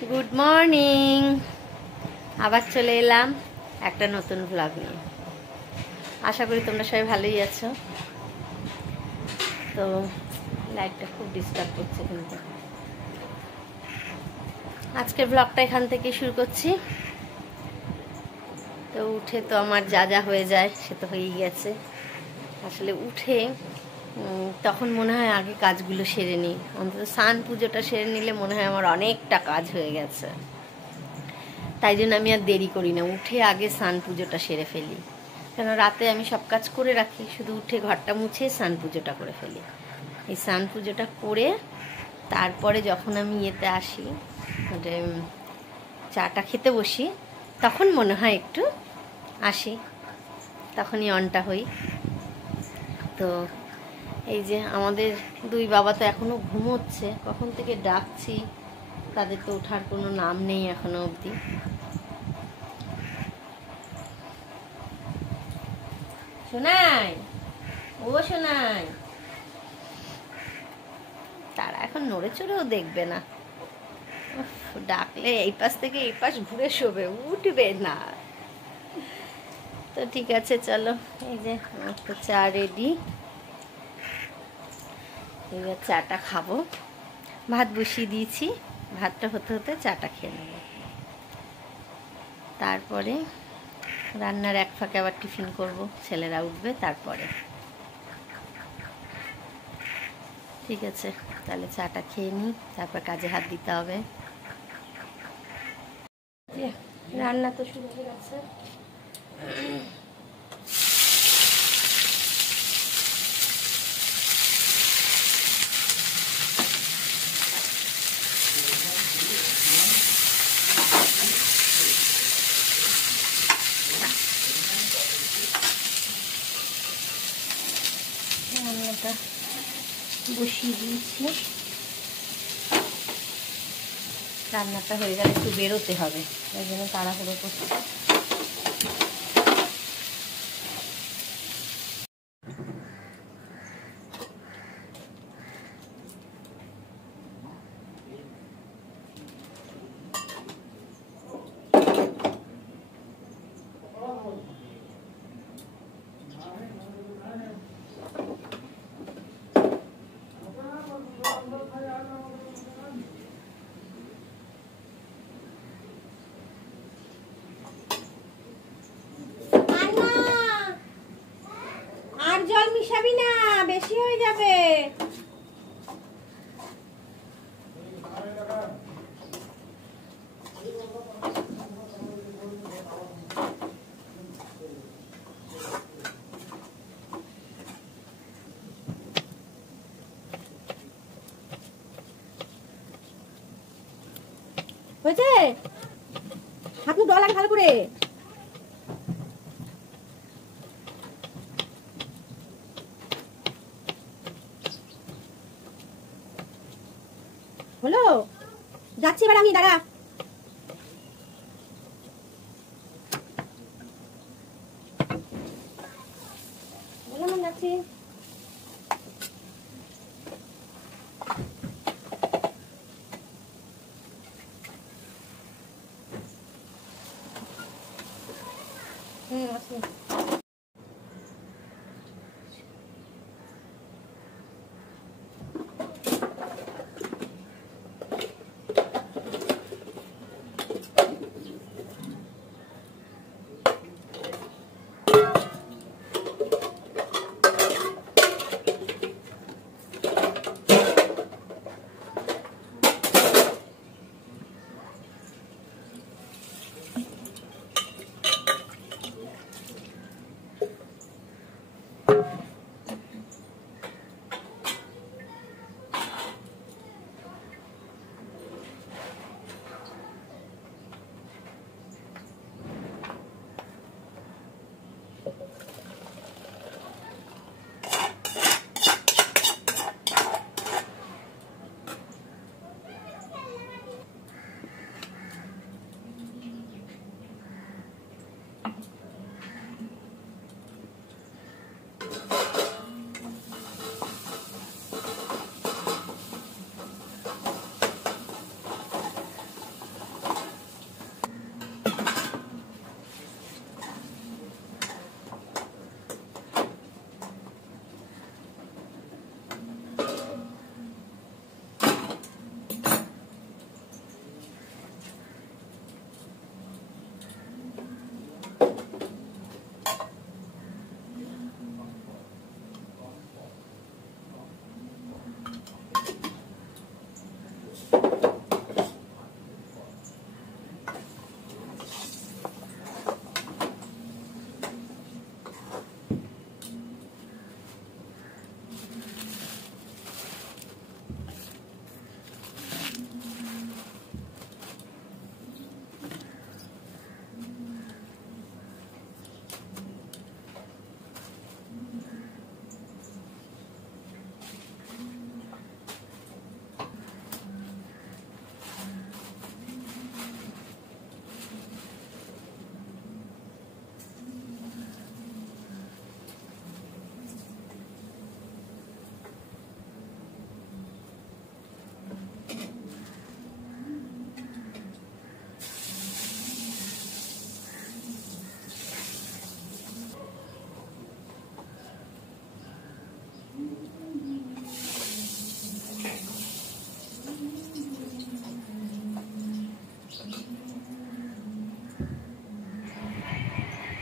Good morning. আবার চলে এলাম একটা নতুন ভ্লগ নিয়ে। আশা করি তোমরা সবাই ভালোই আছো। তো লাইটটা খুব ডিস্টার্ব করছে, কিন্তু আজকের ভ্লগটা এখান থেকে শুরু করছি। তো উঠে তো আমার যা যা হয়ে যায় সে তো হয়েই গেছে। আসলে উঠে তখন মনে হয় আগে কাজগুলো সেরে নিই, অন্তত স্নান পুজোটা সেরে নিলে মনে হয় আমার অনেকটা কাজ হয়ে গেছে। তাই জন্য আমি আর দেরি করি না, উঠে আগে স্নান পুজোটা সেরে ফেলি। কেন রাতে আমি সব কাজ করে রাখি, শুধু উঠে ঘরটা মুছে স্নান পুজোটা করে ফেলি। এই স্নান পুজোটা করে তারপরে যখন আমি ইয়েতে আসি, মানে চাটা খেতে বসি, তখন মনে হয় একটু আসি, তখনই অনটা হই। তো এই যে আমাদের দুই বাবা তো এখনো ঘুমোচ্ছে, কখন থেকে ডাকছি, তাদের তো ওঠার কোনো নাম নেই এখনো অবধি। শোনাই, ও শোনাই, তারা এখন নড়ে চড়েও দেখবে না। ডাকলে এই পাশ থেকে এই পাশ ঘুরে শোবে, উঠবে না। তো ঠিক আছে, চলো। এই যে আমার তো চা রেডি, এবার চাটা খাবো। ভাত বসিয়ে দিয়েছি, ভাতটা হতে হতে চাটা খেয়ে নেব। তারপরে রান্নার এক ফাঁকে আবার টিফিন করব, ছেলেরা উঠবে তারপরে। ঠিক আছে, তাহলে চাটা খেয়ে নিই, তারপর কাজে হাত দিতে হবে। রান্না তো শুরু হয়ে গেছে। রান্নাটা বসিয়ে দিয়েছি, রান্নাটা হয়ে গেলে একটু বেরোতে হবে, ওই জন্য তাড়াহুড়ো করছি। আর জল মিশাবি না, বেশি হয়ে যাবে। হয়েছে, হাত মুখ ধোয়া লাগে ভালো করে। হলো, যাচ্ছি এবার আমি, দাঁড়া। বললাম যাচ্ছি। আসুন।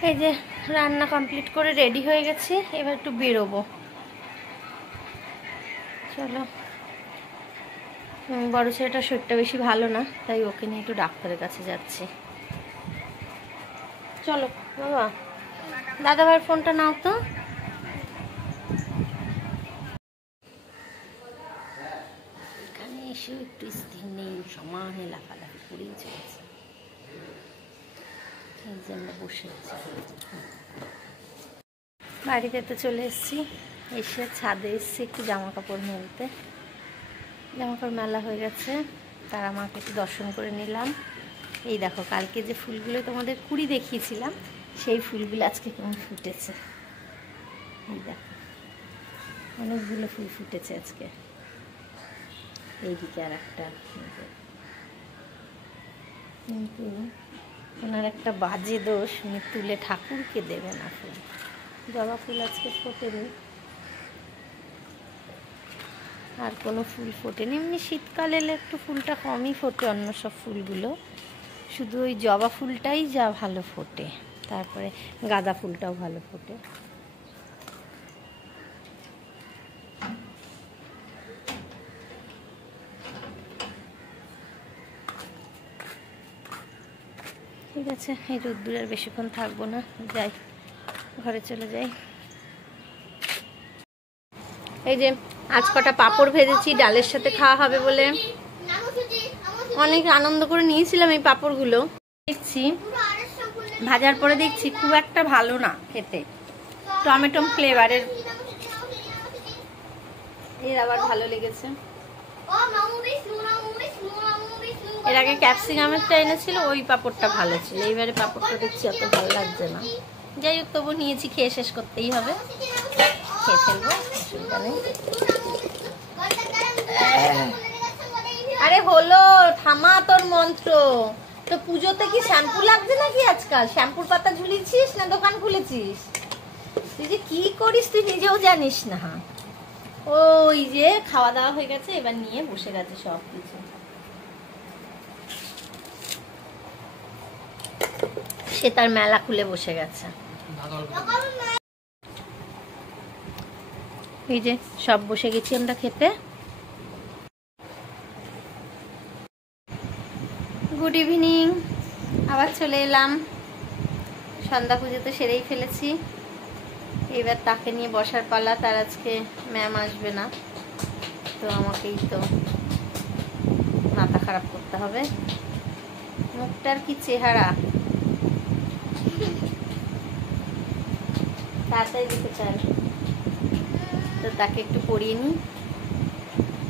এই যে রান্না কমপ্লিট করে রেডি হয়ে গেছি, এবার একটু বেরোবো। চলো, বড় ছেলেটার শরীরটা বেশি ভালো না, তাই ওকে নিয়ে একটু ডাক্তারের কাছে যাচ্ছি। চলো বাবা, দাদা ভাইয়ের ফোনটা নাও তো। এখানে এসেও একটু স্থির নেই, সমান লাফালাফি করেই চলেছে। এই যে আমরা বসে আছি, বাড়িতে তো চলে এসেছি। এসে ছাদে এসেছি একটু জামা কাপড় মেলতে। জামা কাপড় মেলা হয়ে গেছে, তারা মাকে একটু দর্শন করে নিলাম। এই দেখো, কালকে যে ফুলগুলো তোমাদের কুড়ি দেখিয়েছিলাম, সেই ফুলগুলো আজকে কেমন ফুটেছে। এই দেখো, অনেকগুলো ফুল ফুটেছে আজকে। এইদিকে আর একটা, কিন্তু ওনার একটা বাজে দোষ, উনি তুলে ঠাকুরকে দেবে না ফুল। জবা ফুল আজকে ফোটেনি, আর কোনো ফুল ফোটেনি। এমনি শীতকাল এলে একটু ফুলটা কমই ফোটে, অন্য সব ফুলগুলো, শুধু ওই জবা ফুলটাই যা ভালো ফোটে। তারপরে গাঁদা ফুলটাও ভালো ফোটে। ঠিক আছে, এই রোদ্দুর আর বেশিক্ষণ থাকবো না, যাই ঘরে চলে যাই। এই যে আজ কটা পাঁপড় ভেজেছি, ডালের সাথে খাওয়া হবে বলে অনেক আনন্দ করে নিয়েছিলাম এই পাঁপড়গুলো। দেখছি ভাজার পরে দেখছি খুব একটা ভালো না খেতে, টমেটো ফ্লেভারের। এর আবার ভালো লেগেছে। এর আগে ক্যাপসিকামেরটা এনেছিল, ওই পাঁপড়টা ভালো ছিল। এইবারে পাঁপড়টা দেখছি অত ভালো লাগছে না। যাই হোক, তবু নিয়েছি, খেয়ে শেষ করতেই হবে, খেয়ে ফেলবো, অসুবিধা নেই। আরে হলো, থামা তোর মন্ত্র। তো পুজোতে কি শ্যাম্পু লাগছে নাকি আজকাল? শ্যাম্পুর পাতা ঝুলিয়েছিস না দোকান খুলেছিস? তুই যে কি করিস তুই নিজেও জানিস না। ওই যে খাওয়া দাওয়া হয়ে গেছে, এবার নিয়ে বসে গেছে সব কিছু। সে তার মেলা খুলে বসে গেছে। এই যে সব বসে গেছি আমরা খেতে। গুড ইভিনিং, আবার চলে এলাম। সন্ধ্যা পুজো তো সেরেই ফেলেছি, এবার তাকে নিয়ে বসার পালা। তার আজকে ম্যাম আসবে না, তো আমাকেই তো মাথা খারাপ করতে হবে। মুখটার কি চেহারা, তাড়াতাড়ি দিতে চাই। তো তাকে একটু পড়িয়ে নিই,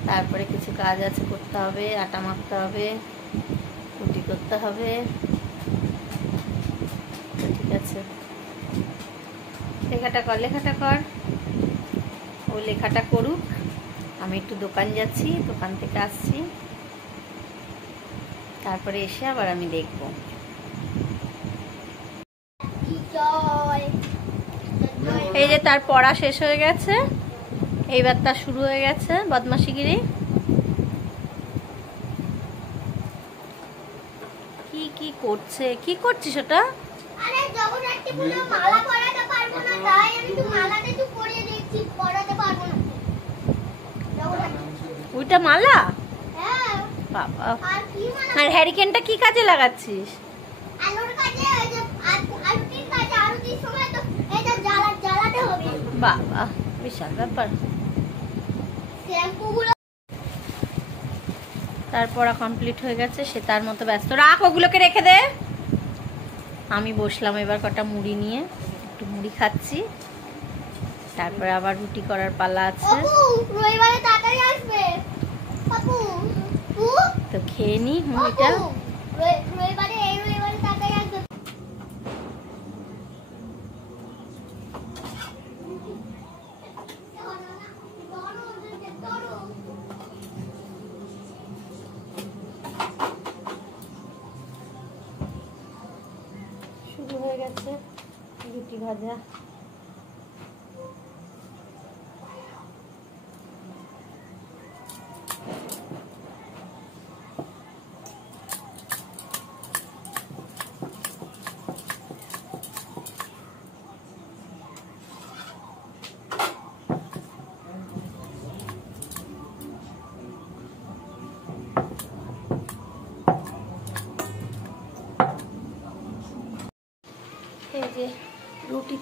তারপরে কিছু কাজ আছে করতে হবে। আটা মাখতে হবে, রুটি করতে হবে। ঠিক আছে, লেখাটা কর। ও লেখাটা করুক, আমি একটু দোকান যাচ্ছি, দোকান থেকে আসছি, তারপরে এসে আবার আমি দেখব। এই যে তার পড়া শেষ হয়ে গেছে, এইবার তার শুরু হয়ে গেছে বদমাশিগিরি। কি করছে? কি করছিস ওটা? আরে জগন্নাথকে পুরো মালা পরাতে পারবো না, তাই আমি তো মালাটা একটু পরিয়ে দেখছি, পরাতে পারবো না। ওইটা মালা? হ্যাঁ বাবা। আর কি মালা? আর হ্যারিকেনটা কি কাজে লাগাচ্ছিস? আলোর কাজে, ওই যে আরতির কাজে, আরতির সময় তো এটা জ্বালাতে হবে। বাবা, বিশাল ব্যাপার। শ্যাম্পুগুলো তারপর কমপ্লিট হয়ে গেছে, সে তার মতো ব্যস্ত। রাখ, ওগুলোকে রেখে দে। আমি বসলাম এবার কটা মুড়ি নিয়ে, একটু মুড়ি খাচ্ছি, তারপরে আবার রুটি করার পালা আছে। আপু রবিবারে তাড়াতাড়ি আসবে আপু, তো খেয়ে নি মুড়িটা। রবিবারে তাড়াতাড়ি আসবে। শুরু হয়ে গেছে রুটি ভাজা।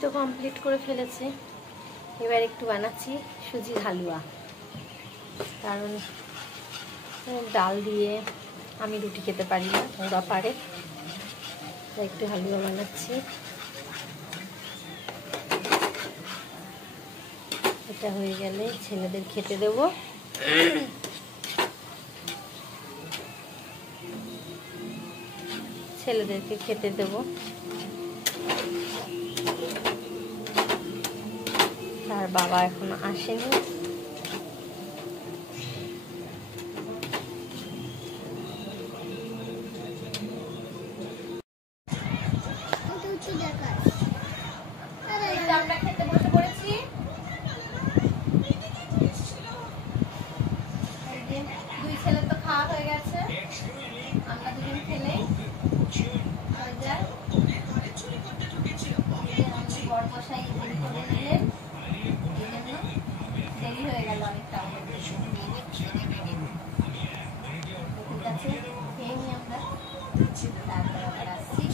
তো কমপ্লিট করে ফেলেছি। এবার একটু বানাচ্ছি সুজির হালুয়া, কারণ ডাল দিয়ে আমি রুটি খেতে পারি না, ওরা পারে। তাই একটু হালুয়া বানাচ্ছি। এটা হয়ে গেলে ছেলেদের খেতে দেবো। ছেলেদেরকে খেতে দেবো। তার বাবা এখনো আসেনি। আমরা খেতে বসে পড়েছি। দুই ছেলে তো খাওয়া হয়ে গেছে, আমরা দুজন খেলে হয়ে যায়। বড় মশাই দেরি করে নিলেন, এই জন্য দেরি হয়ে গেল অনেকটা। ঠিক আছে, খেয়ে নিই আমরা, তারপর আবার আসছি।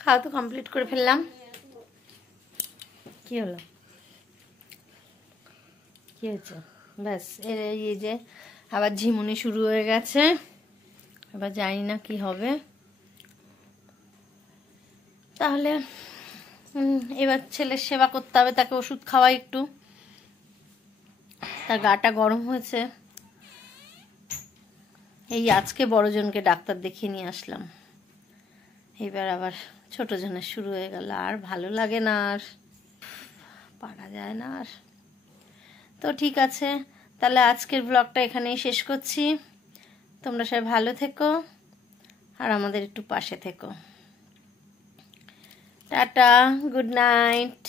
খাওয়া তো কমপ্লিট করে ফেললাম। কি হলো, কি হয়েছে? ব্যাস, এই যে আবার ঝিমুনি শুরু হয়ে গেছে। এবার জানি না কি হবে। তাহলে এবার ছেলের সেবা করতে হবে, তাকে ওষুধ খাওয়াই একটু। তার গাটা গরম হয়েছে। এই আজকে বড়জনকে ডাক্তার দেখিয়ে নিয়ে আসলাম। এবার আবার ছোট জনের শুরু হয়ে গেল। আর ভালো লাগে না, আর পারা যায় না আর। তো ঠিক আছে, তাহলে আজকের ব্লগটা এখানেই শেষ করছি। তোমরা সবাই ভালো থেকো আর আমাদের একটু পাশে থেকো। Tata, good night.